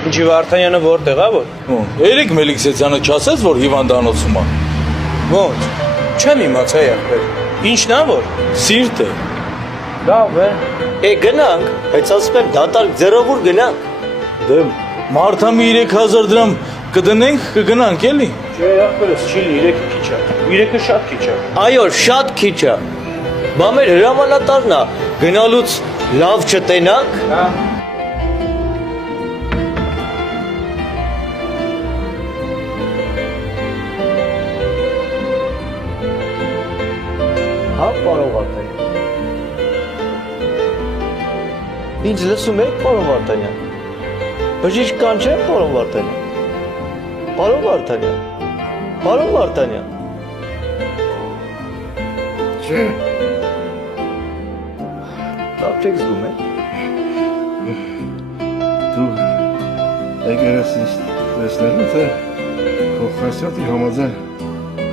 Ինչի Վարդանյանը որտեղ է որ։ Երեք Մելիքսեթյանը չասեց, որ հիվանդանոցում է։ Ոնց։ Չեմ իմացա եղբայր։ Ինչն է որ։ Սիրտ է։ Լավ է։ Գնանք, բայց ասում եմ դատարկ ձեռավոր գնանք։ Դե մարդամի 3000 դրամ կդնենք, կգնանք էլի։ Չէ, եղբայրս չի լի 3 քիչ է։ 3-ը շատ քիչ է։ Այո, շատ քիչ է։ Բա մեր հրամանատարն է, գնալուց լավ չտենանք։ Հա։ Հա, պարոն Վարդանյան։ Ինչ լսում եք, պարոն Վարդանյան։ Բժիշկ կան չէ, պարոն Վարդանյան։ Պարոն Վարդանյան։ Պարոն Վարդանյան։ Չէ, Լավ չեք զգում եք։ դու եկել ես տեսնելու, թե քո խասյատի համաձայն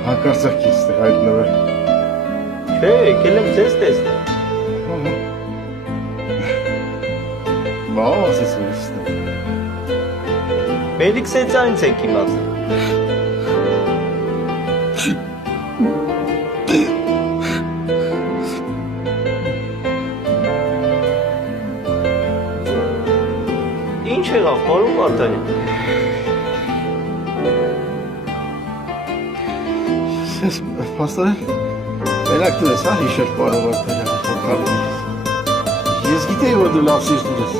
հանկարծակից է հայտնվել։ Չէ, եկել եմ ձեզ տեսնել։ Բա ասես որ ստե։ Մելիքսեթյանից եք իմացել։ Ինչ եղավ, պարոն Վարդանյան։ Ես փաստորեն մենակ դու ես, հա, հիշել պարոն Վարդանյանը։ Ես գիտեի, որ դու լավ սիրտ ունես։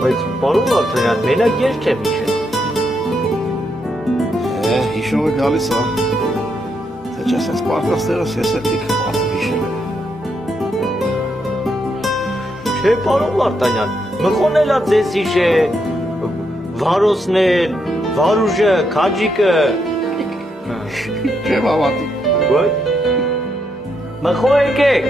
Բայց պարոն Վարդանյան, մենակ ես չեմ հիշել։ Հիշովը գալիս, հա։ Թե չես ես պարկաստերս ես էլ լիքը մարդը հիշել եմ։ Չէ, պարոն Վարդանյան, մխոնել է ձեզ հիշե, Վարոսն էլ, Վարուժը, Քաջիկը։ Չեմ հավատում։ Ոյ։ Մխո եկեք։